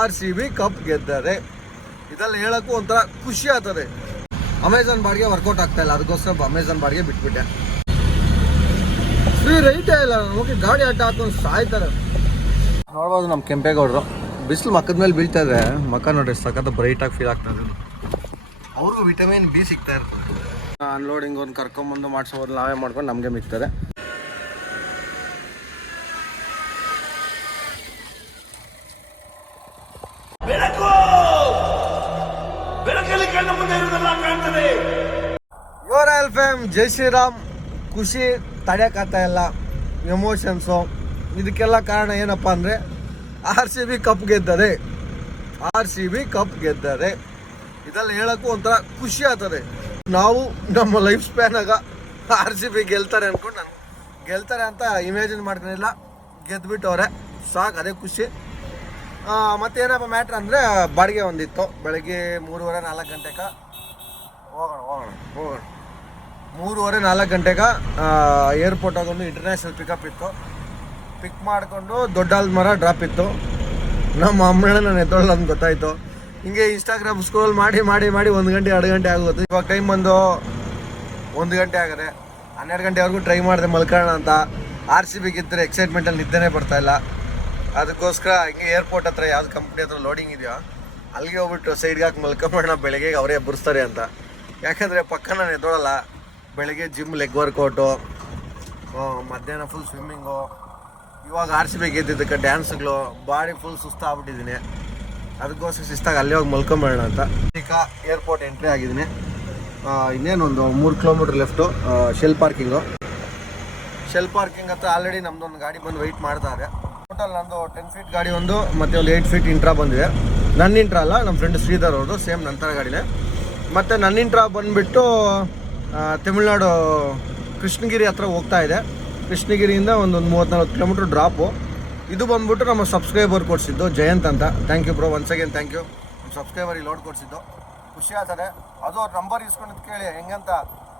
R C B cup ಗೆದ್ದರೆ. ಇದೆಲ್ಲ ಹೇಳಕ್ಕೂ ಒಂಥರ ಖುಷಿ ಆಗ್ತದೆ. ಅಮೆಝಾನ್ ಬಾಡಿಗೆ ವರ್ಕೌಟ್ ಆಗ್ತಾ ಇಲ್ಲ, ಅದಕ್ಕೋಸ್ಕರ ಅಮೆಝಾನ್ ಬಾಡಿಗೆ ಬಿಟ್ಬಿಟ್ಟೆ. ಫ್ರೀ ರೈಟೇ ಇಲ್ಲ ಓಕೆ ಗಾಡಿ ಆಟ ಹಾಕೊಂಡು ಸಾಯ್ತಾರೆ. ನೋಡ್ಬೋದು ನಮ್ಮ ಕೆಂಪೇಗೌಡರು. ಬಿಸಿಲು ಮಕ್ಕದ ಮೇಲೆ ಬೀಳ್ತಾ ಇದೆ ಮಕ್ಕ ನೋಡ್ರಿ, ಸಖತ್ ಬ್ರೈಟಾಗಿ ಫೀಲ್ ಆಗ್ತಾ ಇದೆ ಅವ್ರಿಗೂ ವಿಟಮಿನ್ ಬಿ ಸಿಗ್ತಾ ಇರ್ತದೆ. ಅನ್ಲೋಡಿಂಗ್ ಒಂದು ಕರ್ಕೊಂಬಂದು ಮಾಡಿಸೋದು ನಾವೇ ಮಾಡ್ಕೊಂಡು ನಮಗೆ ಮಿಗ್ತಾರೆ ಕಣ್ಣು ಎಲ್ ಫೇಮ್ ಜೈ ಶ್ರೀರಾಮ್. ಖುಷಿ ತಡೆಯೋಕ್ಕಾಗ್ತಾ ಇಲ್ಲ ಎಮೋಷನ್ಸು, ಇದಕ್ಕೆಲ್ಲ ಕಾರಣ ಏನಪ್ಪ ಅಂದರೆ, ಆರ್ ಸಿ ಬಿ ಕಪ್ ಗೆದ್ದರೆ, ಆರ್ ಸಿ ಬಿ ಕಪ್ ಗೆದ್ದರೆ, ಇದೆಲ್ಲ ಹೇಳೋಕ್ಕೂ ಒಂಥರ ಖುಷಿ ಆಗ್ತದೆ. ನಾವು ನಮ್ಮ ಲೈಫ್ ಸ್ಪ್ಯಾನಾಗ ಆರ್ ಸಿ ಬಿ ಗೆಲ್ತಾರೆ ಅಂದ್ಕೊಂಡು ನಾನು ಗೆಲ್ತಾರೆ ಅಂತ ಇಮ್ಯಾಜಿನ್ ಮಾಡ್ಕೊಂಡಿಲ್ಲ. ಗೆದ್ಬಿಟ್ಟವ್ರೆ, ಸಾಕು, ಅದೇ ಖುಷಿ. ಮತ್ತೇನಪ್ಪ ಮ್ಯಾಟ್ರ್ ಅಂದರೆ ಬಾಡಿಗೆ ಒಂದಿತ್ತು. ಬೆಳಗ್ಗೆ ಮೂರುವರೆ, ನಾಲ್ಕು ಗಂಟೆಗೆ ಹೋಗೋಣ ಹೋಗೋಣ ಹೋಗೋಣ. ಮೂರುವರೆ, ನಾಲ್ಕು ಗಂಟೆಗೆ ಏರ್ಪೋರ್ಟಾಗ ಒಂದು ಇಂಟರ್ನ್ಯಾಷನಲ್ ಪಿಕಪ್ ಇತ್ತು. ಪಿಕ್ ಮಾಡಿಕೊಂಡು ದೊಡ್ಡ ಮರ ಡ್ರಾಪ್ ಇತ್ತು. ನಮ್ಮ ಅಮ್ಮನ ನಾನು ಎದ್ದೊಳ್ಳ ಅಂತ ಗೊತ್ತಾಯ್ತು. ಹಿಂಗೆ ಇನ್ಸ್ಟಾಗ್ರಾಮ್ ಸ್ಕ್ರೋಲ್ ಮಾಡಿ ಮಾಡಿ ಮಾಡಿ ಒಂದು ಗಂಟೆ, ಎರಡು ಗಂಟೆ ಆಗುತ್ತೆ ಇವಾಗ ಟೈಮ್ ಬಂದು ಒಂದು ಗಂಟೆ ಆಗದೆ, ಹನ್ನೆರಡು ಗಂಟೆವರೆಗೂ ಟ್ರೈ ಮಾಡಿದೆ ಮಲ್ಕೊಳ್ಳೋಣ ಅಂತ. ಆರ್ ಸಿ ಬಿ ಗಿದ್ದರೆ ಎಕ್ಸೈಟ್ಮೆಂಟಲ್ಲಿ ನಿದ್ದೆನೇ ಬರ್ತಾಯಿಲ್ಲ ಅದಕ್ಕೋಸ್ಕರ ಹಿಂಗೆ ಏರ್ಪೋರ್ಟ್ ಹತ್ರ ಯಾವ್ದು ಕಂಪ್ನಿ ಹತ್ರ ಲೋಡಿಂಗ್ ಇದೆಯೋ, ಅಲ್ಲಿಗೆ ಹೋಗ್ಬಿಟ್ಟು ಸೈಡ್ಗೆ ಹಾಕಿ ಮಲ್ಕೊಂಬೋಣ ಬೆಳಗ್ಗೆ ಅವರೇ ಎಬ್ಬರಿಸ್ತಾರೆ ಅಂತ. ಯಾಕಂದರೆ ಪಕ್ಕ ನಾನು ಎದ್ದೋಳಲ್ಲ ಬೆಳಗ್ಗೆ ಜಿಮ್ ಲೆಗ್ ವರ್ಕೌಟು ಮಧ್ಯಾಹ್ನ ಫುಲ್ ಸ್ವಿಮ್ಮಿಂಗು ಇವಾಗ ಆರ್ ಸಿ ಬಿ ಡ್ಯಾನ್ಸ್ಗಳು ಬಾಡಿ ಫುಲ್ ಸುಸ್ತಾಗ್ಬಿಟ್ಟಿದ್ದೀನಿ ಅದಕ್ಕೋಸ್ಕರ ಶಿಸ್ತಾಗಿ ಅಲ್ಲಿ ಹೋಗಿ ಮಲ್ಕೊಂಬೋಣ ಅಂತ. ಈಗ ಏರ್ಪೋರ್ಟ್ ಎಂಟ್ರಿ ಆಗಿದ್ದೀನಿ. ಇನ್ನೇನು ಇನ್ನೇನೊಂದು ಮೂರು kilometre left Shell parking Shell parking ಹತ್ರ ಆಲ್ರೆಡಿ ನಮ್ದೊಂದು ಗಾಡಿ ಬಂದು ವೆಯ್ಟ್ ಮಾಡ್ತಾರೆ ಟೋಟಲ್ ನಂದು ಟೆನ್ ಫೀಟ್ ಗಾಡಿ ಒಂದು, ಮತ್ತೆ ಒಂದು ಏಯ್ಟ್ ಫೀಟ್ ಇಂಟ್ರಾ ಬಂದಿದೆ. ನನ್ನ ಇಂಟ್ರಾ ಅಲ್ಲ, ನಮ್ಮ ಫ್ರೆಂಡ್ ಶ್ರೀಧರ್ ಅವರು ಸೇಮ್ ನಂತರ ಗಾಡಿನೇ ಮತ್ತು ನನ್ನ ಇಂಟ್ರಾ ಬಂದುಬಿಟ್ಟು ತಮಿಳ್ನಾಡು ಕೃಷ್ಣಗಿರಿ ಹತ್ರ ಹೋಗ್ತಾ ಇದೆ. ಕೃಷ್ಣಗಿರಿಯಿಂದ ಒಂದು ಮೂವತ್ತ್ನಾಲ್ಕು ಕಿಲೋಮೀಟ್ರ್ ಡ್ರಾಪು ಇದು ಬಂದ್ಬಿಟ್ಟು ನಮ್ಮ ಸಬ್ಸ್ಕ್ರೈಬರ್ ಕೊಡಿಸಿದ್ದು ಜಯಂತ್ ಅಂತ. Thank you bro once again thank you ನಮ್ಮ ಸಬ್ಸ್ಕ್ರೈಬರ್ ಈ ಲೋಡ್ ಕೊಡಿಸಿದ್ದು. ಖುಷಿ ಆಗ್ತದೆ. ಅದು ಅವ್ರ ನಂಬರ್ ಇಸ್ಕೊಂಡಿದ್ದು ಕೇಳಿ, ಹೆಂಗಂತ?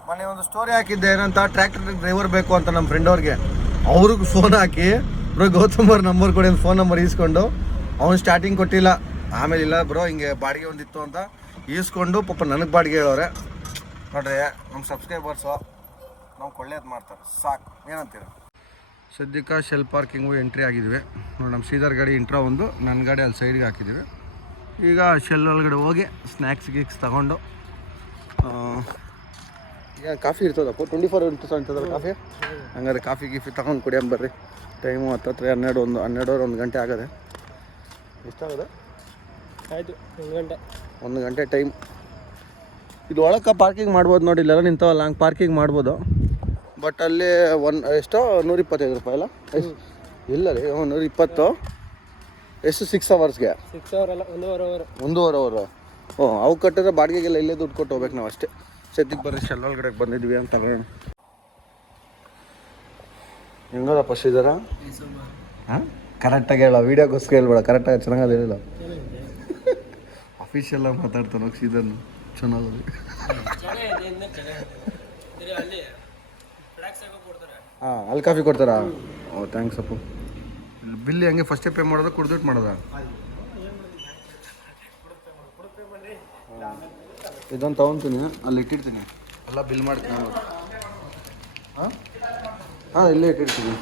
ಮೊನ್ನೆ ಒಂದು ಸ್ಟೋರಿ ಹಾಕಿದ್ದೆ, ಏನಂತ? ಟ್ರ್ಯಾಕ್ಟರ್ ಡ್ರೈವರ್ ಬೇಕು ಅಂತ ನಮ್ಮ ಫ್ರೆಂಡ್ ಅವ್ರಿಗೆ. ಅವ್ರಿಗೆ ಫೋನ್ ಹಾಕಿ ಬ್ರೋ ಗೌತಮ್ ಅವ್ರ ನಂಬರ್ ಕೊಡಿ ಫೋನ್ ನಂಬರ್ ಈಸ್ಕೊಂಡು. ಅವ್ನು ಸ್ಟಾರ್ಟಿಂಗ್ ಕೊಟ್ಟಿಲ್ಲ. ಆಮೇಲೆ ಇಲ್ಲ ಬ್ರೋ ಹಿಂಗೆ ಬಾಡಿಗೆ ಒಂದಿತ್ತು ಅಂತ ಈಸ್ಕೊಂಡು, ಪಾಪ ನನಗೆ ಬಾಡಿಗೆ ಹೇಳೋರೆ. ನೋಡ್ರಿ ನಮ್ಮ ಸಬ್ಸ್ಕ್ರೈಬರ್ಸು ನಾವು ಒಳ್ಳೇದು ಮಾಡ್ತಾರೆ. ಸಾಕು. ಏನಂತೀರ? ಸದ್ಯಕ್ಕೆ ಶೆಲ್ ಪಾರ್ಕಿಂಗು ಎಂಟ್ರಿ ಆಗಿದ್ವಿ. ನೋಡಿ ನಮ್ಮ ಶ್ರೀಧರ್ ಗಾಡಿ ಇಂಟ್ರೋ ಒಂದು ನನ್ನ ಗಾಡಿ ಅಲ್ಲಿ ಸೈಡ್ಗೆ ಹಾಕಿದ್ದೀವಿ ಈಗ ಶೆಲ್ ಒಳಗಡೆ ಹೋಗಿ ಸ್ನ್ಯಾಕ್ಸ್ ಗೀಕ್ಸ್ ತಗೊಂಡು ಈಗ coffee ಇರ್ತದಪ್ಪ? Twenty four into coffee? ಹಂಗಾದ್ರೆ ಕಾಫಿ ಗೀಫಿ ತಗೊಂಡು ಕುಡಿಯಂ ಬರ್ರಿ. ಟೈಮು ಹತ್ತತ್ರ ಹನ್ನೆರಡು ಒಂದು ಹನ್ನೆರಡುವರೆ ಒಂದು ಗಂಟೆ ಆಗದೆ. ಎಷ್ಟಾಗದೆ? ಆಯಿತು ಒಂದು ಗಂಟೆ. ಒಂದು ಗಂಟೆ ಟೈಮ್. ಇದು ಒಳಕ್ಕೆ ಪಾರ್ಕಿಂಗ್ ಮಾಡ್ಬೋದು ನೋಡಿ ಇಲ್ಲೆಲ್ಲ ನಿಂತವಲ್ಲ ಹಂಗೆ ಪಾರ್ಕಿಂಗ್ ಮಾಡ್ಬೋದು. ಬಟ್ ಅಲ್ಲಿ ಒನ್ ಎಷ್ಟೋ ನೂರ ಇಪ್ಪತ್ತೈದು ರೂಪಾಯಿ ಅಲ್ಲ? ಎಷ್ಟು ಇಲ್ಲ ರೀ ಹ್ಞೂ ನೂರ ಇಪ್ಪತ್ತು ಎಷ್ಟು ಸಿಕ್ಸ್ ಅವರ್ಸ್ಗೆ ಸಿಕ್ಸ್ ಅವರ್ ಅಲ್ಲ ಒಂದೂವರೆ ಅವರ್ ಒಂದೂವರೆ ಅವರು ಹ್ಞೂ ಅವು ಕಟ್ಟಿದ್ರೆ ಬಾಡಿಗೆಗೆಲ್ಲ ಇಲ್ಲೇ ದುಡ್ಡು ಕೊಟ್ಟು ಹೋಗ್ಬೇಕು ನಾವು ಅಷ್ಟೇ ಸದ್ಯಕ್ಕೆ ಬರೋ ಶೆಲ್ ಒಳಗಡೆ ಬಂದಿದ್ವಿ ಅಂತ. ಹೆಂಗದಪ್ಪ ಶ್ರೀಧರ ಹಾಂ? ಕರೆಕ್ಟಾಗಿ ಹೇಳ ವೀಡಿಯೋಗೋಸ್ಕರ ಹೇಳ್ಬೇಡ, ಕರೆಕ್ಟಾಗಿ ಚೆನ್ನಾಗದ ಹೇಳಿಲ್ಲ ಅಫೀಷಿಯಲ್ ಆಗಿ ಮಾತಾಡ್ತಾನೆ ಶ್ರೀಧರ್ನು ಚೆನ್ನಾಗಿ ಹಾಂ, ಅಲ್ಲಿ ಕಾಫಿ ಕೊಡ್ತಾರಾ? ಓ ಥ್ಯಾಂಕ್ಸ್ ಅಪ್ಪು. ಬಿಲ್ ಹೆಂಗೆ ಫಸ್ಟೇ ಪೇ ಮಾಡೋದು ಕುಡ್ದಿಟ್ಟು ಮಾಡೋದಾ? ಇದನ್ನು ತೊಗೊತೀನಿ, ಅಲ್ಲಿ ಇಟ್ಟಿರ್ತೀನಿ. ಎಲ್ಲ ಬಿಲ್ ಮಾಡ್ತೀನಿ ಹಾಂ? ಹಾಂ, ಇಲ್ಲೇ ಇಟ್ಟಿರ್ತೀನಿ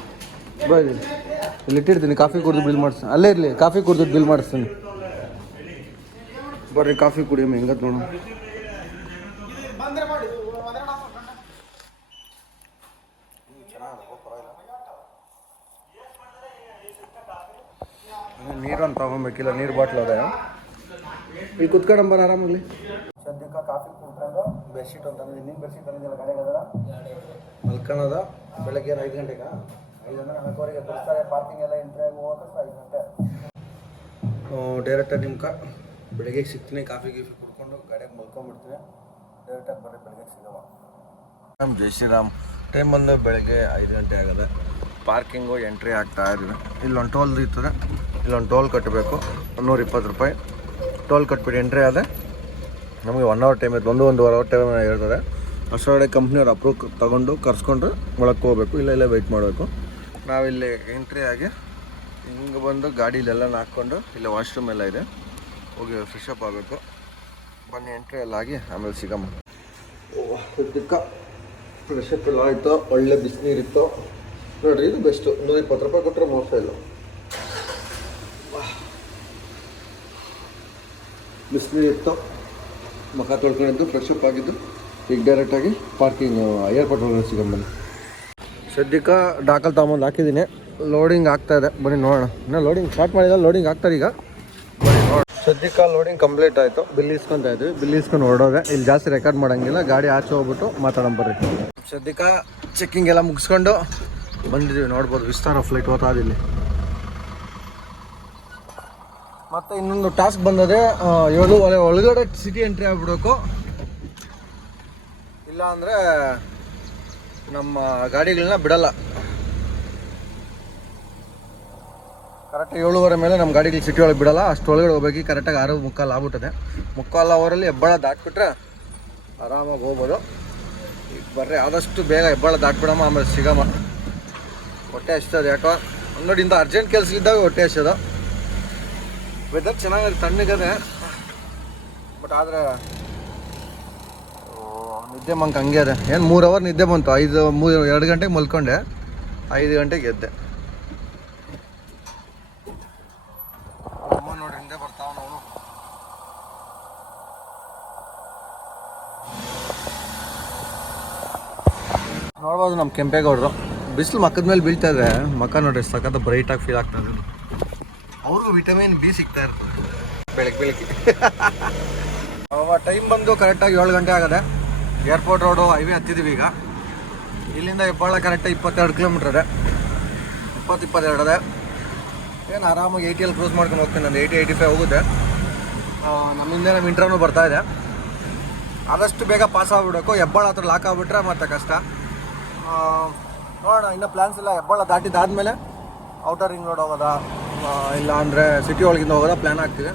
ಬಾಯ್ ಇಲ್ಲಿ. ಇಟ್ಟಿರ್ತೀನಿ ಕಾಫಿ ಕುಡಿದು ಬಿಲ್ ಮಾಡಿಸ್ತೀನಿ ಅಲ್ಲೇ ಇರಲಿ. ಕಾಫಿ ಕುಡಿದು ಬಿಲ್ ಮಾಡಿಸ್ತೀನಿ. ಬರ್ರಿ, ಕಾಫಿ ಕುಡಿಯಮ್ಮ ಹೆಂಗತ್ ನೋಡು. ನೀರೊಂದು ತಗೊಬೇಕಿಲ್ಲ, ನೀರು ಬಾಟ್ಲ್ ಅದ. ಇಲ್ಲಿ ಕುತ್ಕೊಂಡಂಬರ ಆರಾಮಾಗಲಿ ಸದ್ಯಕ್ಕೆ ಕಾಫಿ ಕುಡ್ಕೊಂಡು ಬೆಡ್ಶೀಟ್ ಅಂತ ತಂದಿದ್ದೀನಿ. ಬೆಡ್ಶೀಟ್ ತಂದಿದ್ದಿಲ್ಲ ಗಾಡಿಗೆ ಅದರ ಮಲ್ಕೊಳೋದ ಬೆಳಗ್ಗೆ ಐದು ಗಂಟೆಗೆ? ಐದು ಅಂದರೆ ನಾಲ್ಕುವರೆಗೆ ಬರ್ತಾರೆ. ಪಾರ್ಕಿಂಗ್ ಎಲ್ಲ ಎಂಟ್ರಿ ಆಗಿ ಹೋಗೋಕೆ ಐದು ಗಂಟೆ ಡೈರೆಕ್ಟಾಗಿ ನಿಮ್ಗೆ ಬೆಳಗ್ಗೆ ಸಿಗ್ತೀನಿ. ಕಾಫಿ ಗೀಫಿ ಕುಡ್ಕೊಂಡು ಗಾಡಿಯಾಗಿ ಮಲ್ಕೊಂಡ್ಬಿಡ್ತೀನಿ ಡೈರೆಕ್ಟಾಗಿ ಬರ್ರಿ ಬೆಳಗ್ಗೆ ಸಿಗವ. ನಮ್ಮ ಜೈ ಶ್ರೀರಾಮ್. ಟೈಮ್ ಬಂದು ಬೆಳಗ್ಗೆ ಐದು ಗಂಟೆ ಆಗದೆ ಪಾರ್ಕಿಂಗು ಎಂಟ್ರಿ ಆಗ್ತಾ ಇದ್ದೀವಿ. ಇಲ್ಲೊಂದು ಟೋಲ್ ಇರ್ತದೆ. ಇಲ್ಲೊಂದು ಟೋಲ್ ಕಟ್ಟಬೇಕು ನೂರ ಇಪ್ಪತ್ತು ರೂಪಾಯಿ. ಟೋಲ್ ಕಟ್ಬಿಟ್ಟು ಎಂಟ್ರಿ ಆದರೆ. ನಮಗೆ ಒನ್ ಅವರ್ ಟೈಮ್ ಇತ್ತು, ಒಂದು ಒಂದೂವರೆ ಅವರ್ ಟೈಮ್ ಇರ್ತದೆ ಅಷ್ಟರೊಳಗೆ ಕಂಪ್ನಿಯವ್ರು ಅಪ್ರೂವ್ ತೊಗೊಂಡು ಕರ್ಸ್ಕೊಂಡು ಒಳಕ್ಕೆ ಹೋಗ್ಬೇಕು, ಇಲ್ಲ, ಇಲ್ಲೇ ವೆಯ್ಟ್ ಮಾಡಬೇಕು. ನಾವಿಲ್ಲಿ ಎಂಟ್ರಿ ಆಗಿ ಹಿಂಗೆ ಬಂದು ಗಾಡೀಲೆಲ್ಲ ಹಾಕ್ಕೊಂಡು ಇಲ್ಲಿ ವಾಶ್ರೂಮ್ ಎಲ್ಲ ಇದೆ. ಹೋಗಿ ಫ್ರೆಶ್ ಅಪ್ ಆಗಬೇಕು. ಬನ್ನಿ ಎಂಟ್ರಿ ಎಲ್ಲ ಆಗಿ ಆಮೇಲೆ ಸಿಗಮ್ಮ. ಸದ್ಯಕ್ಕ ಫ್ರೆಶ್ ಅಪ್ ಎಲ್ಲ ಆಯಿತು. ಒಳ್ಳೆ ಬಿಸಿನೀರಿತ್ತು. ನೋಡಿರಿ, ಇದು ಬೆಸ್ಟು ನೂರ ಇಪ್ಪತ್ತು ರೂಪಾಯಿ ಕೊಟ್ಟರೆ ಮೋಸ ಇಲ್ಲ. ಬಿಸಿನೀರು ಇತ್ತು ಮುಖ ತೊಳ್ಕೊಂಡಿದ್ದು ಫ್ರೆಶ್ ಅಪ್ ಆಗಿದ್ದು ಈಗ ಡೈರೆಕ್ಟಾಗಿ ಪಾರ್ಕಿಂಗ್ ಏರ್ಪೋರ್ಟ್ ಒಳಗಡೆ ಸಿಗಂಬನ್ನಿ. ಸದ್ಯಕ್ಕೆ ಡಾಕಲ್ ತಗೊಂಬಂದು ಹಾಕಿದ್ದೀನಿ. ಲೋಡಿಂಗ್ ಆಗ್ತಾ ಇದೆ. ಬನ್ನಿ ನೋಡೋಣ. ಇನ್ನೂ ಲೋಡಿಂಗ್ ಸ್ಟಾರ್ಟ್ ಮಾಡಿದ ಲೋಡಿಂಗ್ ಆಗ್ತಾರೆ ಈಗ. ಬನ್ನಿ ಸದ್ಯಕ್ಕೆ ಲೋಡಿಂಗ್ ಕಂಪ್ಲೀಟ್ ಆಯಿತು. ಬಿಲ್ ಇಸ್ಕೊಂತ ಇದ್ವಿ. ಬಿಲ್ ಇಸ್ಕೊಂಡು ಹೊರಡೋದೆ. ಇಲ್ಲಿ ಜಾಸ್ತಿ ರೆಕಾರ್ಡ್ ಮಾಡೋಂಗಿಲ್ಲ. ಗಾಡಿ ಆಚೆ ಹೋಗ್ಬಿಟ್ಟು ಮಾತಾಡೋಣ ಬರ್ರಿ. ಸದ್ಯಕ್ಕೆ ಚೆಕ್ಕಿಂಗ್ ಎಲ್ಲ ಮುಗಿಸ್ಕೊಂಡು ಬಂದಿದ್ದೀವಿ. ನೋಡ್ಬೋದು ವಿಸ್ತಾರ ಫ್ಲೈಟ್ ಇಲ್ಲಿ ಮತ್ತೆ ಇನ್ನೊಂದು ಟಾಸ್ಕ್ ಬಂದದೆ ಏಳು ಏಳುವರೆ ಒಳಗಡೆ ಸಿಟಿ ಎಂಟ್ರಿ ಆಗಿಬಿಡಬೇಕು. ಇಲ್ಲ ಅಂದರೆ ನಮ್ಮ ಗಾಡಿಗಳನ್ನ ಬಿಡಲ್ಲ. ಕರೆಕ್ಟ್ ಏಳುವರೆ ಮೇಲೆ ನಮ್ಮ ಗಾಡಿಗಳು ಸಿಟಿ ಒಳಗೆ ಬಿಡಲ್ಲ. ಅಷ್ಟು ಒಳಗಡೆ ಹೋಗ್ಬೇಕು. ಕರೆಕ್ಟಾಗಿ ಆರು ಮುಕ್ಕಾಲು ಆಗ್ಬಿಟ್ಟದೆ. ಮುಕ್ಕಾಲು ಅವರಲ್ಲಿ ಹೆಬ್ಬಳ ದಾಟ್ಬಿಟ್ರೆ ಆರಾಮಾಗಿ ಹೋಗ್ಬೋದು. ಈಗ ಬರ್ರಿ, ಆದಷ್ಟು ಬೇಗ ಹೆಬ್ಬಳ ದಾಟ್ಬಿಡಮ್ಮ, ಆಮೇಲೆ ಸಿಗಮ್ಮ. ಹೊಟ್ಟೆ ಹಚ್ತದೆ ಯಾಕೋ? ಅಂಗಡಿಯಿಂದ ಅರ್ಜೆಂಟ್ ಕೆಲಸ ಇದ್ದಾಗ ಹೊಟ್ಟೆ ಹಚ್ಚೋದು ವೆದರ್ ಚೆನ್ನಾಗಿದೆ ತಣ್ಣಗದೆ ಬಟ್ ಆದರೆ ನಿದ್ದೆ ಮಂಕ್ ಹಂಗೆ ಅದೇ ಏನು, ಮೂರು ಅವರ್ ನಿದ್ದೆ ಬಂತು. ಐದು, ಮೂರು, ಎರಡು ಗಂಟೆಗೆ ಮಲ್ಕೊಂಡೆ. ಐದು ಗಂಟೆಗೆ ಎದ್ದೆ. ಅಮ್ಮ ನೋಡಿ, ಹಿಂದೆ ಬರ್ತಾವ ನೋಡ್ಬೋದು ನಮ್ಮ ಕೆಂಪೇಗೌಡರು. ಬಿಸಿಲು ಮಕ್ಕದ ಮೇಲೆ ಬೀಳ್ತಾ ಇದೆ ಮಕ್ಕ ನೋಡ್ರಿ, ಸಖತ್ ಬ್ರೈಟಾಗಿ ಫೀಲ್ ಆಗ್ತಾ ಇದೆ. ಅವ್ರಿಗೂ ವಿಟಮಿನ್ ಬಿ ಸಿಗ್ತಾ ಇರ್ತದೆ. ಬೆಳಗ್ಗೆ ಬೆಳಗ್ಗೆ. ಟೈಮ್ ಬಂದು ಕರೆಕ್ಟಾಗಿ ಏಳು ಗಂಟೆ ಆಗದೆ ಏರ್ಪೋರ್ಟ್ ರೋಡು ಹೈವೇ ಹತ್ತಿದ್ದೀವಿ ಈಗ. ಇಲ್ಲಿಂದ ಹೆಬ್ಬಾಳ ಕರೆಕ್ಟಾಗಿ ಇಪ್ಪತ್ತೆರಡು ಕಿಲೋಮೀಟ್ರ್ ಇದೆ. ಇಪ್ಪತ್ತು ಇಪ್ಪತ್ತೆರಡು ಅದೇ ಏನು ಆರಾಮಾಗಿ ಏಯ್ಟಿಯಲ್ಲಿ ಕ್ರೂಸ್ ಮಾಡ್ಕೊಂಡು ಹೋಗ್ತೀನಿ ನಂದು ಏಯ್ಟಿ ಏಯ್ಟಿ ಫೈವ್ ಹೋಗುತ್ತೆ. ಆ, ನಮ್ಮಿಂದ ನಮ್ಮ ಇಂಟ್ರವ್ನು ಬರ್ತಾ ಇದೆ. ಆದಷ್ಟು ಬೇಗ ಪಾಸ್ ಆಗಿಬಿಡಬೇಕು. ಹೆಬ್ಬಾಳ ಹತ್ರ ಲಾಕ್ ಆಗ್ಬಿಟ್ರೆ ಮತ್ತೆ ಕಷ್ಟ. ನೋಡೋಣ ಇನ್ನೂ ಪ್ಲ್ಯಾನ್ಸ್ ಇಲ್ಲ. ಹೆಬ್ಬಾಳ ದಾಟಿದ್ದಾದ್ಮೇಲೆ ಔಟರ್ ರಿಂಗ್ ರೋಡ್ ಹೋಗೋದಾ? ಇಲ್ಲ ಅಂದರೆ ಸಿಟಿ ಒಳಗಿಂದ ಹೋಗೋದ ಪ್ಲ್ಯಾನ್ ಆಗ್ತಿದೆ.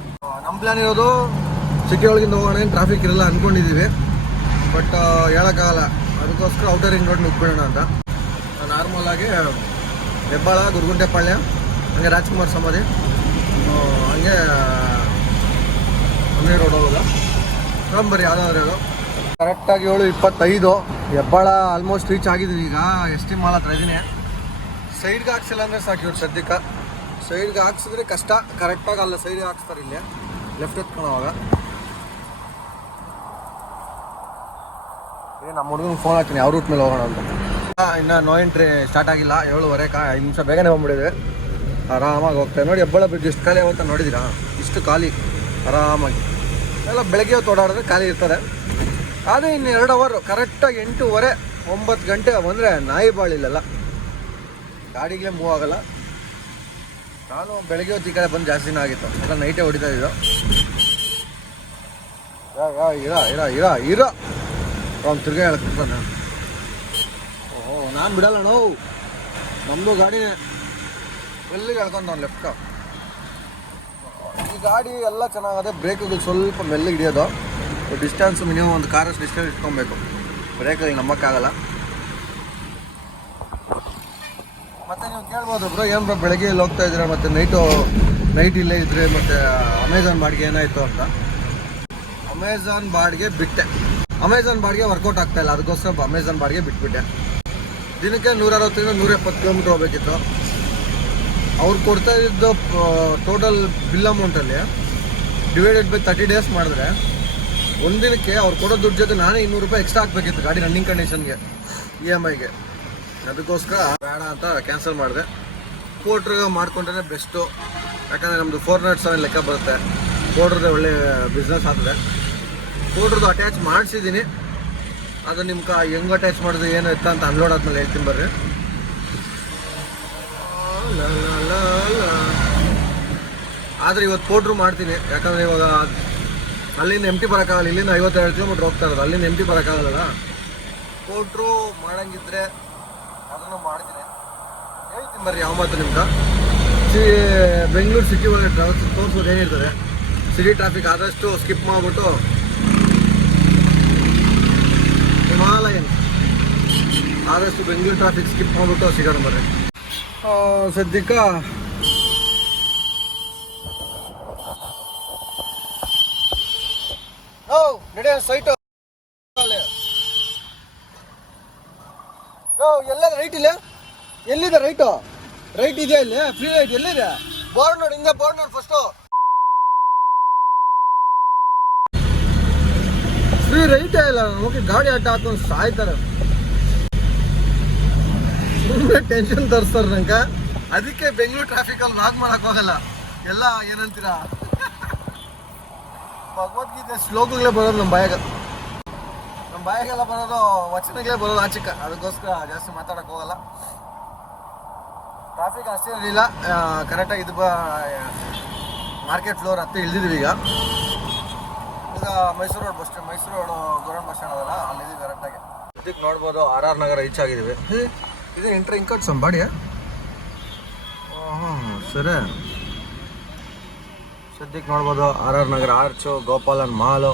ನಮ್ಮ ಪ್ಲ್ಯಾನ್ ಇರೋದು ಸಿಟಿ ಒಳಗಿಂದ ಹೋಗೋಣ, ಏನು ಟ್ರಾಫಿಕ್ ಇರಲ್ಲ ಅಂದ್ಕೊಂಡಿದ್ದೀವಿ ಬಟ್ ಹೇಳೋಕ್ಕಾಗಲ್ಲ. ಅದಕ್ಕೋಸ್ಕರ ಔಟರ್ ರಿಂಗ್ ರೋಡ್ ನುಗ್ಬಿಡೋಣ ಅಂತ. ನಾರ್ಮಲ್ ಆಗಿ ಹೆಬ್ಬಾಳ ಗುರುಗುಂಟೆಪಾಳ್ಯ ಹಂಗೆ ರಾಜ್ಕುಮಾರ್ ಸಮಾಧಿ ಹಂಗೆ ಹಂಗೆ ರೋಡ್ ಹೋಗೋದು? ಬರೀ ಯಾವ್ದಾದ್ರು ಹೇಳು ಕರೆಕ್ಟಾಗಿ ಏಳು ಇಪ್ಪತ್ತೈದು. ಹೆಬ್ಬಾಳ ಆಲ್ಮೋಸ್ಟ್ ರೀಚ್ ಆಗಿದ್ದೀವಿ ಈಗ. ಎಸ್ ಟಿ ಮಾಲ್ ಹತ್ರ ಇದ್ದೀನಿ ಸೈಡ್ಗೆ ಹಾಕ್ಸಿಲ್ಲ ಅಂದರೆ ಸಾಕು ಇವ್ರು ಸದ್ಯಕ್ಕೆ. ಸೈಡ್ಗೆ ಹಾಕ್ಸಿದ್ರೆ ಕಷ್ಟ ಕರೆಕ್ಟಾಗಿ ಅಲ್ಲ ಸೈಡ್ಗೆ ಹಾಕ್ಸ್ತಾರೆ ಇಲ್ಲಿ. ಲೆಫ್ಟ್ ಎತ್ಕೊಳ್ಳೋವಾಗ ನಮ್ಮ ಹುಡುಗನ ಫೋನ್ ಹಾಕ್ತೀನಿ ಯಾವ ರೂಟ್ ಮೇಲೆ ಹೋಗೋಣ ಅಂತ. ಇನ್ನು ನೋ ಎಂಟ್ರಿ ಸ್ಟಾರ್ಟ್ ಆಗಿಲ್ಲ, ಏಳುವರೆ ಕಾ, ಐದು ನಿಮಿಷ ಬೇಗನೆ ಬಂದ್ಬಿಟ್ಟಿದೆ. ಆರಾಮಾಗಿ ಹೋಗ್ತೇವೆ. ನೋಡಿ, ಹೆಬ್ಬಳ ಬ್ರಿಡ್ಜ್ ಎಷ್ಟು ಖಾಲಿ ಆಗುತ್ತೆ ನೋಡಿದ್ದೀರಾ? ಇಷ್ಟು ಖಾಲಿ. ಆರಾಮಾಗಿ. ಎಲ್ಲ ಬೆಳಗ್ಗೆ ಹೊತ್ತು ಓಡಾಡಿದ್ರೆ ಖಾಲಿ ಇರ್ತದೆ. ಆದರೆ ಇನ್ನು ಎರಡು ಅವರು ಕರೆಕ್ಟಾಗಿ ಎಂಟೂವರೆ, ಒಂಬತ್ತು ಗಂಟೆ ಬಂದರೆ ನಾಯಿ ಬಾಳಿಲ್ಲಲ್ಲ ಗಾಡಿಗೆ ಮೂವ್ ಆಗಲ್ಲ. ನಾನು ಬೆಳಗ್ಗೆ ಹೊತ್ತು ಈ ಕಡೆ ಬಂದು ಜಾಸ್ತಿ ದಿನ ಆಗಿತ್ತು. ಎಲ್ಲ ನೈಟೇ ಹೊಡಿತಾ ಇದ್ದು ಇರ ಇರ ಇರ ಅವ್ನು ತಿರ್ಗಿ ಹೇಳ್ತಾನೆ ಓಹೋ, ನಾನು ಬಿಡಲ್ಲ ನೋವು. ನಮ್ಮದು ಗಾಡಿನೇ. ಎಲ್ಲಿಗೆ ಹೇಳ್ಕೊಂಡು ಅವ್ನು ಲೆಫ್ಟ್ ಈ ಗಾಡಿ ಎಲ್ಲ ಚೆನ್ನಾಗದೆ ಬ್ರೇಕ್ಗಳು ಸ್ವಲ್ಪ ಮೆಲ್ಲಿಗೆ ಹಿಡಿಯೋದು. ಡಿಸ್ಟೆನ್ಸ್ ಮಿನಿಮಮ್ ಒಂದು ಕಾರಷ್ಟು ಡಿಸ್ಟೆನ್ಸ್ ಇಟ್ಕೊಬೇಕು. ಬ್ರೇಕಲ್ಲಿ ನಂಬಕ್ಕಾಗಲ್ಲ. ಮತ್ತೆ ನೀವು ಕೇಳ್ಬೋದು ಬ್ರೋ ಏನು ಬ್ರೋ ಬೆಳಗ್ಗೆ ಇಲ್ಲಿ ಹೋಗ್ತಾ ಇದ್ದೀರಾ? ಮತ್ತೆ ನೈಟು ನೈಟ್ ಇಲ್ಲೇ ಇದ್ರೆ ಮತ್ತೆ ಅಮೆಝಾನ್ ಬಾಡಿಗೆ ಏನಾಯಿತು ಅಂತ? ಅಮೆಝಾನ್ ಬಾಡಿಗೆ ಬಿಟ್ಟೆ. ಅಮೆಝಾನ್ ಬಾಡಿಗೆ ವರ್ಕೌಟ್ ಆಗ್ತಾ ಇಲ್ಲ, ಅದಕ್ಕೋಸ್ಕರ ಅಮೆಝಾನ್ ಬಾಡಿಗೆ ಬಿಟ್ಬಿಟ್ಟೆ. ದಿನಕ್ಕೆ ನೂರ ಅರವತ್ತರಿಂದ ನೂರ ಎಪ್ಪತ್ತು ಕಿಲೋಮೀಟರ್ ಹೋಗ್ಬೇಕಿತ್ತು. ಅವ್ರು ಕೊಡ್ತಾ ಇದ್ದ ಟೋಟಲ್ ಬಿಲ್ ಅಮೌಂಟಲ್ಲಿ ಡಿವೈಡೆಡ್ ಬೈ ತರ್ಟಿ ಡೇಸ್ ಮಾಡಿದ್ರೆ ಒಂದಿನಕ್ಕೆ ಅವ್ರು ಕೊಡೋ ದುಡ್ಡು ಜೊತೆ ನಾನೇ ಇನ್ನೂರು ರೂಪಾಯಿ ಎಕ್ಸ್ಟ್ರಾ ಹಾಕ್ಬೇಕಿತ್ತು ಗಾಡಿ ರನ್ನಿಂಗ್ ಕಂಡೀಷನ್ಗೆ ಇ ಎಂ ಐಗೆ ಅದಕ್ಕೋಸ್ಕರ ಬೇಡ ಅಂತ ಕ್ಯಾನ್ಸಲ್ ಮಾಡಿದೆ. ಕೋಟ್ರಿಗೆ ಮಾಡಿಕೊಂಡ್ರೆ ಬೆಸ್ಟು ಯಾಕಂದರೆ ನಮ್ಮದು ಫೋರ್ ನಾಟ್ ಸೆವೆನ್ ಲೆಕ್ಕ ಬರುತ್ತೆ. ಕೋಟ್ರದ್ದು ಒಳ್ಳೆ ಬಿಸ್ನೆಸ್ ಆಗ್ತದೆ. ಕೋಟ್ರದ್ದು ಅಟ್ಯಾಚ್ ಮಾಡಿಸಿದ್ದೀನಿ. ಅದು ನಿಮ್ಮ ಕ ಹೆಂಗೆ ಅಟ್ಯಾಚ್ ಮಾಡಿದ್ರೆ ಏನು ಇತ್ತ ಅಂತ ಅನ್ಲೋಡ್ ಆದ್ಮೇಲೆ ಹೇಳ್ತೀನಿ ಬರ್ರಿ. ಆದರೆ ಇವತ್ತು ಕೋಟ್ರು ಮಾಡ್ತೀನಿ. ಯಾಕಂದರೆ ಇವಾಗ ಅಲ್ಲಿಂದ ಎಂಟಿ ಬರೋಕ್ಕಾಗಲ್ಲ, ಇಲ್ಲಿಂದ ಐವತ್ತೆರಡು ಕಿಲೋಮೀಟ್ರ್ ಹೋಗ್ತಾ ಇರೋದು. ಅಲ್ಲಿಂದ ಎಂಟಿ ಬರೋಕ್ಕಾಗಲ್ಲ ಕೋಟ್ರು ಮಾಡಂಗಿದ್ರೆ ಅದನ್ನು ಮಾಡಿದ್ರೆ ಹೇಳ್ತೀನಿ ಬರ್ರಿ ಯಾವ ಮಾತು ನಿಮ್ಗೆ ಸಿ, ಬೆಂಗಳೂರು ಸಿಟಿ ಒಳಗೆ ಟ್ರಾವೆಲ್ಸ್ ತೋರಿಸೋದು ಏನಿರ್ತದೆ ಸಿಟಿ ಟ್ರಾಫಿಕ್ ಆದಷ್ಟು ಸ್ಕಿಪ್ ಮಾಡಿಬಿಟ್ಟು ಹಿಮಾಲಯನ್. ಆದಷ್ಟು ಬೆಂಗಳೂರು ಟ್ರಾಫಿಕ್ ಸ್ಕಿಪ್ ಮಾಡಿಬಿಟ್ಟು ಸಿಗೋಣ ಬರ್ರಿ. ಸದ್ಯಕ್ಕ ನಡೆ ಸೈಟು. ಎಲ್ಲ ರೈಟ್ ಇಲ್ಲ? ಎಲ್ಲಿದೆ ರೈಟು ರೈಟ್ ಇದೆಯಾ ಇಲ್ಲಿ? ಫ್ರೀ ರೈಟ್ ಎಲ್ಲಿದೆ? ಬೋರ್ಡ್ ನೋಡಿ ಹಿಂಗೆ ಬೋರ್ಡ್ ನೋಡಿ ಫಸ್ಟು ಫ್ರೀ ರೈಟೇ ಇಲ್ಲ? ಓಕೆ ಗಾಡಿ ಅಡ್ಡ ಹಾಕೊಂಡು ಸಾಯ್ತಾರೆ. ಸುಮ್ಮನೆ ಟೆನ್ಷನ್ ತರಿಸ್ತಾರೆ ನಂಗೆ. ಅದಕ್ಕೆ ಬೆಂಗಳೂರು ಟ್ರಾಫಿಕಲ್ಲಿ ವಾಕ್ ಮಾಡಕ್ ಹೋಗಲ್ಲ. ಎಲ್ಲ ಏನಂತೀರಾ? ಭಗವದ್ಗೀತೆ ಶ್ಲೋಕಗಳೇ ಬರೋದು ನಮ್ಮ ಬಾಯಾಗ. ಬಾಯಾಗೆಲ್ಲ ಬರೋದು ವಚನಗಳೇ ಬರೋದು ಆಚಿಕ ಅದಕ್ಕೋಸ್ಕರ ಜಾಸ್ತಿ ಮಾತಾಡಕ್ ಹೋಗಲ್ಲ. ಟ್ರಾಫಿಕ್ ಇರಲಿಲ್ಲ. ಕರೆಕ್ಟಾಗಿ ಇದು ಮಾರ್ಕೆಟ್ ಫ್ಲೋರ್ ಹತ್ತಿ ಇಳಿದಿದ್ವಿ ಈಗ. ಈಗ Mysuru road bus stand Mysuru road government bus stand ಅದಲ್ಲ ಅಲ್ಲಿದ್ದೀವಿ ಕರೆಕ್ಟಾಗಿ ಇದಕ್ಕೆ ನೋಡ್ಬೋದು ಆರ್ ಆರ್ ನಗರ ರೀಚ್ ಆಗಿದ್ದೀವಿ. ಇದು ಎಂಟ್ರಿ ಇಂಕಟ್ ಸಂಬಾಡಿ ಸರಿ. ಸದ್ಯಕ್ಕೆ ನೋಡ್ಬೋದು R R Nagar arch Gopalan mall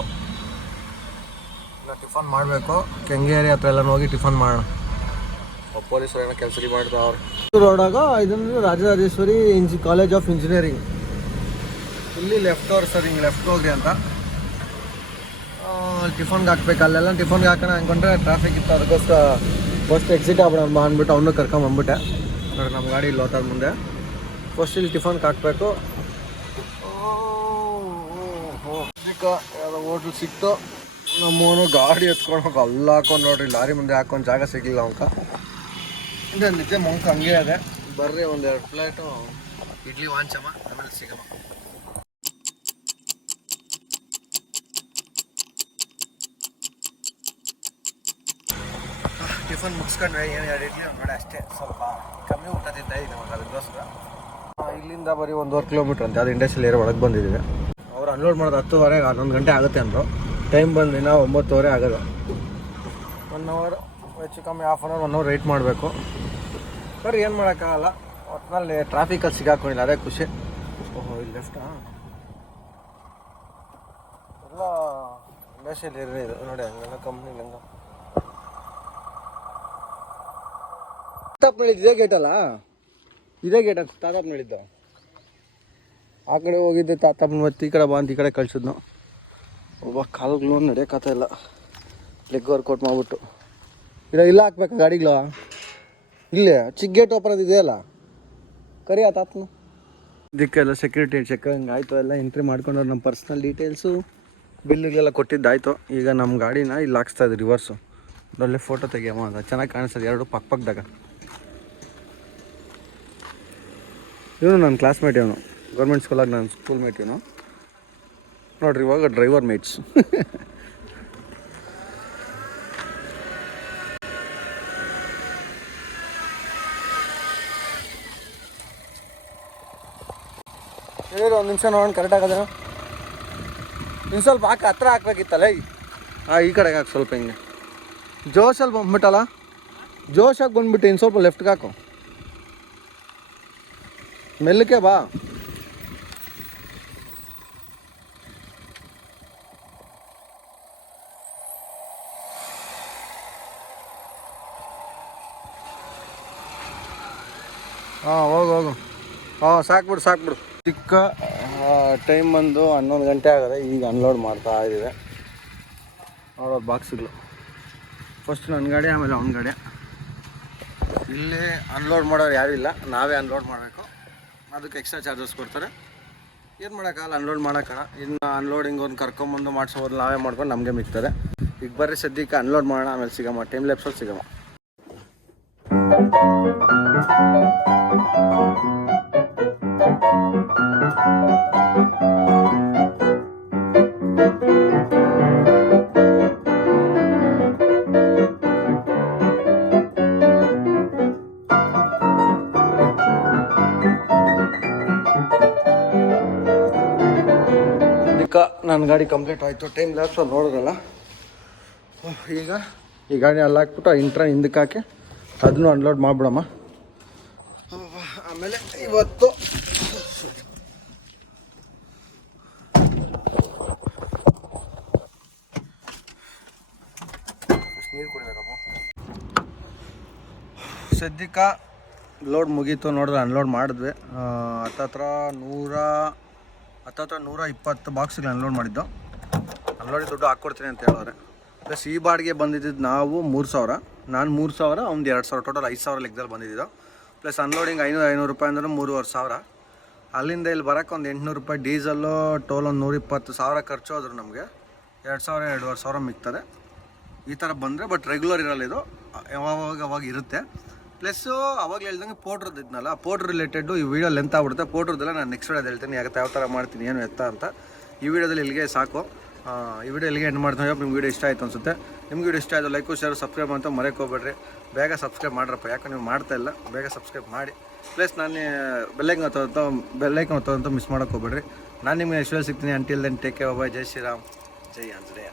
tiffin ಮಾಡಬೇಕು. ಕೆಂಗೇರಿ ಹತ್ರ ಎಲ್ಲ ಹೋಗಿ ಟಿಫನ್ ಮಾಡೋಣ. ಪೊಲೀಸರು ಏನೋ ಕೆಲಸ ಮಾಡ್ತಾವ್ರು ರೋಡಾಗ ಇದನ್ನು ರಾಜರಾಜೇಶ್ವರಿ ಇಂಜಿ ಕಾಲೇಜ್ ಆಫ್ ಇಂಜಿನಿಯರಿಂಗ್. ಇಲ್ಲಿ ಲೆಫ್ಟ್ ಅವ್ರು ಸರ್ ಹಿಂಗೆ ಲೆಫ್ಟ್ ಹೋಗ್ರಿ ಅಂತ. ಟಿಫನ್ಗೆ ಹಾಕ್ಬೇಕು. ಅಲ್ಲೆಲ್ಲ ಟಿಫನ್ಗೆ ಹಾಕೋಣ ಅನ್ಕೊಂಡ್ರೆ ಟ್ರಾಫಿಕ್ ಇತ್ತು. ಅದಕ್ಕೋಸ್ಕರ ಫಸ್ಟ್ ಎಕ್ಸಿಟ್ ಆಗ್ಬಿಡೋಣ ಅಂದ್ಬಿಟ್ಟು ಅವನು ಕರ್ಕೊಂಬಂದ್ಬಿಟ್ಟೆ ನೋಡಿ ನಮ್ಮ ಗಾಡಿ ಇಲ್ಲಿ ಹೋತಾದ ಮುಂದೆ. ಫಸ್ಟ್ ಇಲ್ಲಿ ಟಿಫನ್ಗೆ ಹಾಕಬೇಕು. ಯಾವುದೋ ಹೋಟ್ಲ್ ಸಿಕ್ತು. ನಮ್ಮವನು ಗಾಡಿ ಎತ್ಕೊಂಡು ಹೋಗಿ ಅಲ್ಲ ಹಾಕೊಂಡು ನೋಡ್ರಿ ಲಾರಿ ಮುಂದೆ ಹಾಕೊಂಡು ಜಾಗ ಸಿಗಲಿಲ್ಲ ಅವಕ ಇದೆ ನಿಜ ಮಂಕ ಹಂಗೆ ಅದೇ ಬರ್ರಿ ಒಂದೆರಡು ಪ್ಲೇಟು ಇಡ್ಲಿ ವಾಂಚಮ್ಮ ಆಮೇಲೆ ಸಿಗಮ್ಮ. ಟಿಫನ್ ಮುಗಿಸ್ಕೊಂಡ್ರೆ ಏನು ಎರಡು ಇಡ್ಲಿ ಒಂದು ವಡೆ ಅಷ್ಟೇ ಸ್ವಲ್ಪ ಕಮ್ಮಿ ಊಟದಿಂದ ಇದೆ ನಮಗೆ ಅದಕ್ಕೋಸ್ಕರ. ಇಲ್ಲಿಂದ ಬರೀ ಒಂದೂವರೆ ಕಿಲೋಮೀಟ್ರ್ ಅಂತ ಅದು ಇಂಡಸ್ಟ್ರಿಯಲ್ ಏರಿಯಾ ಒಳಗೆ ಬಂದಿದ್ದೀವಿ ಅವ್ರು ಅನ್ಲೋಡ್ ಮಾಡೋದು ಹತ್ತುವರೆಗೆ ಹನ್ನೊಂದು ಗಂಟೆ ಆಗುತ್ತೆ ಅಂದರು. ಟೈಮ್ ಬಂದು ಇನ್ನು ಒಂಬತ್ತುವರೆ ಆಗೋದು ಒನ್ ಅವರ್ ಹೆಚ್ಚು ಕಮ್ಮಿ half an hour one hour wait ಮಾಡಬೇಕು. ಸರ್, ಏನು ಮಾಡೋಕ್ಕಾಗಲ್ಲ. ಒಟ್ಟಿನಲ್ಲಿ ಟ್ರಾಫಿಕಲ್ಲಿ ಸಿಗಾಕೊಂಡಿಲ್ಲ, ಅದೇ ಖುಷಿ. ಓಹೋ, ಇಲ್ಲಿ ಲೆಫ್ಟಾ ಎಲ್ಲ ಇರಲಿ ಇದು, ನೋಡಿ, ಹಂಗೆಲ್ಲ ಕಂಪ್ನಿ ಹಂಗ ತಾತಪ್ಪ ಇದೇ ಗೇಟ್ ಅಲ್ಲ? ಇದೇ ಗೇಟ್ ತಾತಪ್ಪ ನೋಡಿದ್ದು ಆ ಕಡೆ ಹೋಗಿದ್ದೆ, ತಾತಪ್ಪನ ಮತ್ತೆ ಈ ಕಡೆ ಬಾ ಅಂತ ಈ ಕಡೆ ಕಳ್ಸಿದ್ನು. ಒಬ್ಬ ಕಾಲುಗಳು ಇಲ್ಲ. ಲೆಗ್ ವರ್ಕೌಟ್ ಮಾಡ್ಬಿಟ್ಟು. ಇಲ್ಲ ಇಲ್ಲ ಹಾಕ್ಬೇಕು ಗಾಡಿಗಳು? ಇಲ್ಲೇ ಚಿಕ್ಕ ಗೇಟ್ ಓಪನ್ ಇದೆಯಲ್ಲ? ಕರಿ ಆ ತಾತನು ಇದಕ್ಕೆಲ್ಲ ಸೆಕ್ಯೂರಿಟಿ ಚೆಕ್ ಹಂಗೆ ಆಯಿತು. ಎಲ್ಲ ಎಂಟ್ರಿ ಮಾಡ್ಕೊಂಡವ್ರು ನಮ್ಮ ಪರ್ಸ್ನಲ್ ಡೀಟೇಲ್ಸು ಬಿಲ್ಲಿಗೆಲ್ಲ ಕೊಟ್ಟಿದ್ದಾಯ್ತು. ಈಗ ನಮ್ಮ ಗಾಡಿನ ಇಲ್ಲಿ ಹಾಕ್ಸ್ತಾ ಇದ್ದೀವಿ ರಿವರ್ಸು ಒಳ್ಳೆ ಫೋಟೋ ತೆಗಿಯಮ್ಮ, ಅದ ಚೆನ್ನಾಗಿ ಕಾಣಿಸ್ತದೆ. ಎರಡು ಪಕ್ಕ ಪಕ್ಕದಾಗ ಇವನು ನನ್ನ ಕ್ಲಾಸ್ಮೇಟ್ ಇವನು. ಗೌರ್ಮೆಂಟ್ ಸ್ಕೂಲಾಗ ನಾನು ಸ್ಕೂಲ್ ಮೇಟ್ ಇವನು. ನೋಡ್ರಿ ಇವಾಗ ಡ್ರೈವರ್ ಮೇಟ್ಸ್ ಹೇಳಿ ಒಂದು ನಿಮಿಷ ನೋಡೋಣ ಕರೆಕ್ಟ್ ಆಗದ? ಇನ್ನು ಸ್ವಲ್ಪ ಹಾಕಿ ಹತ್ರ ಹಾಕ್ಬೇಕಿತ್ತಲ್ಲ ಹಾಂ ಈ ಕಡೆಗೆ ಹಾಕಿ ಸ್ವಲ್ಪ ಹಿಂಗೆ. ಜೋಶಲ್ಲಿ ಬಂದ್ಬಿಟ್ಟಲ್ಲ? ಜೋಶಾಗಿ ಬಂದ್ಬಿಟ್ಟು ಇನ್ನು ಸ್ವಲ್ಪ ಲೆಫ್ಟ್ಗೆ ಹಾಕು. ಮೆಲ್ಲಕ್ಕೆ ಬಾ ಹಾಂ ಹೋಗು ಹೋಗು ಹಾಂ ಸಾಕ್ಬಿಡು ಸಾಕ್ಬಿಡು ಚಿಕ್ಕ ಟೈಮ್ ಬಂದು ಹನ್ನೊಂದು ಗಂಟೆ ಆಗದೆ ಈಗ ಅನ್ಲೋಡ್ ಮಾಡ್ತಾ ಇದ್ದೀವಿ. ನೋಡೋದು ಬಾಕ್ಸ್ಗಳು ಫಸ್ಟ್ ನನ್ನ ಗಾಡಿ, ಆಮೇಲೆ ಅವ್ನ ಗಾಡಿ. ಇಲ್ಲಿ ಅನ್ಲೋಡ್ ಮಾಡೋರು ಯಾರೂ ಇಲ್ಲ, ನಾವೇ ಅನ್ಲೋಡ್ ಮಾಡಬೇಕು. ಅದಕ್ಕೆ ಎಕ್ಸ್ಟ್ರಾ ಚಾರ್ಜಸ್ ಕೊಡ್ತಾರೆ. ಏನು ಮಾಡೋಕ್ಕಾಗಲ್ಲ ಅನ್ಲೋಡ್ ಮಾಡೋಕ್ಕಲ್ಲ ಇನ್ನು ಅನ್ಲೋಡಿಂಗ್ ಒಂದು ಕರ್ಕೊಂಬಂದು ಮಾಡಿಸೋದು ನಾವೇ ಮಾಡ್ಕೊಂಡು ನಮಗೆ ಮಿಕ್ತಾರೆ. ಈಗ ಬರ್ರಿ ಸದ್ಯಕ್ಕೆ ಅನ್ಲೋಡ್ ಮಾಡೋಣ, ಆಮೇಲೆ ಸಿಗಮ್ಮ. ಟೈಮ್ ಲೆಪ್ಸಲ್ಲಿ ಸಿಗಮ್ಮ. ನನ್ನ ಗಾಡಿ ಕಂಪ್ಲೀಟ್ ಆಯಿತು, ಟೈಮ್ ಲ್ಯಾಪ್ಸ್ ನೋಡಿದ್ರಲ್ಲ? ಈಗ ಈ ಗಾಡಿ ಅಲ್ಲಿ ಹಾಕ್ಬಿಟ್ಟು ಇಂಟ್ರ ಹಿಂದಕ್ಕೆ ಹಾಕಿ ಅದನ್ನು ಅನ್ಲೋಡ್ ಮಾಡಿಬಿಡಮ್ಮ. ಆಮೇಲೆ ಇವತ್ತು ನೀರು ಸದ್ಯಕ್ಕೆ ಲೋಡ್ ಮುಗೀತು ನೋಡಿದ್ರೆ ಅನ್ಲೋಡ್ ಮಾಡಿದ್ವಿ. ಹತ್ತತ್ರ ನೂರ ಹತ್ತತ್ರ ನೂರ ಇಪ್ಪತ್ತು ಬಾಕ್ಸ್ಗಳು ಅನ್ಲೋಡ್ ಮಾಡಿದ್ದು. ಅನ್ಲೋಡಿ ದುಡ್ಡು ಹಾಕ್ಕೊಡ್ತೀನಿ ಅಂತ ಹೇಳೋರೆ ಪ್ಲಸ್ ಈ ಬಾಡಿಗೆ ಬಂದಿದ್ದು ನಾವು ಮೂರು ಸಾವಿರ. ನಾನು ಮೂರು ಸಾವಿರ ಒಂದು ಎರಡು ಸಾವಿರ. ಟೋಟಲ್ ಐದು ಸಾವಿರ ಲೆಕ್ಕದಲ್ಲಿ ಬಂದಿದ್ದು. ಪ್ಲಸ್ ಅನ್ಲೋಡಿಂಗ್ ಐನೂರು ಐನೂರು ರೂಪಾಯಿ ಅಂದ್ರೆ ಮೂರುವರೆ ಸಾವಿರ. ಅಲ್ಲಿಂದ ಇಲ್ಲಿ ಬರೋಕ್ಕೆ ಒಂದು ಎಂಟುನೂರು ರೂಪಾಯಿ ಡೀಸಲ್ಲು ಟೋಲ್ ಒಂದು ನೂರಿಪ್ಪತ್ತು ಸಾವಿರ ಖರ್ಚು ಆದರೂ ನಮಗೆ ಎರಡು ಸಾವಿರ, ಎರಡುವರೆ ಸಾವಿರ ಮಿಗ್ತದೆ. ಈ ಥರ ಬಂದರೆ ಬಟ್ ರೆಗ್ಯುಲರ್ ಇರಲ್ಲ ಇದು. ಯಾವಾಗ ಅವಾಗ ಇರುತ್ತೆ. ಪ್ಲಸ್ಸು ಅವಾಗ ಹೇಳ್ದಂಗೆ ಪೋಟ್ರದ್ದು ಇದ್ನಲ್ಲ ಪೋಟ್ರ್ ರಿಲೇಟೆಡ್ ಈ ವಿಡಿಯೋ ಲೆಂತ್ ಆಗ್ಬಿಡುತ್ತೆ. ಪೋಟ್ರದ್ದೆಲ್ಲ ನಾನು ನೆಕ್ಸ್ಟ್ ವಿಡಿಯೋದಲ್ಲಿ ಹೇಳ್ತೀನಿ. ಯಾಕೆ ಯಾವ ಥರ ಮಾಡ್ತೀನಿ, ಏನು ಎತ್ತ ಅಂತ. ಈ ವಿಡಿಯೋದಲ್ಲಿ ಇಲ್ಲಿಗೆ ಸಾಕು. ಈ ವಿಡಿಯೋ ಇಲ್ಲಿಗೆ ಎಂಡ್ ಮಾಡ್ತೀನಿ. ನಿಮ್ಗೆ ವಿಡಿಯೋ ಇಷ್ಟ ಆಯಿತು ಅನ್ಸುತ್ತೆ. ನಿಮ್ಗೆ ವಿಡಿಯೋ ಇಷ್ಟ ಆಯಿತು ಲೈಕು ಶೇರ್ ಸಬ್ಸ್ಕ್ರೈಬ್ ಅಂತ ಮರೆಕೋಬೇಡ್ರಿ ಬೇಗ ಸಬ್ಸ್ಕ್ರೈಬ್ ಮಾಡ್ರಪ್ಪ. ಯಾಕೆ ನೀವು ಮಾಡ್ತಾ ಇಲ್ಲ, ಬೇಗ ಸಬ್ಸ್ಕ್ರೈಬ್ ಮಾಡಿ. ಪ್ಲಸ್ ನಾನು ಬೆಲ್ಲೈಕನ್ ಹೊತ್ತಂತ ಬೆಲ್ಲೈಕನ್ ಅಂತ ಮಿಸ್ ಮಾಡೋಕೆ ಹೋಗ್ಬೇಡ್ರಿ. ನಾನು ನಿಮಗೆ ಎಷ್ಟು ಸಿಗ್ತೀನಿ. Until then take care bye Jai Shriram. Jai Anjaneya.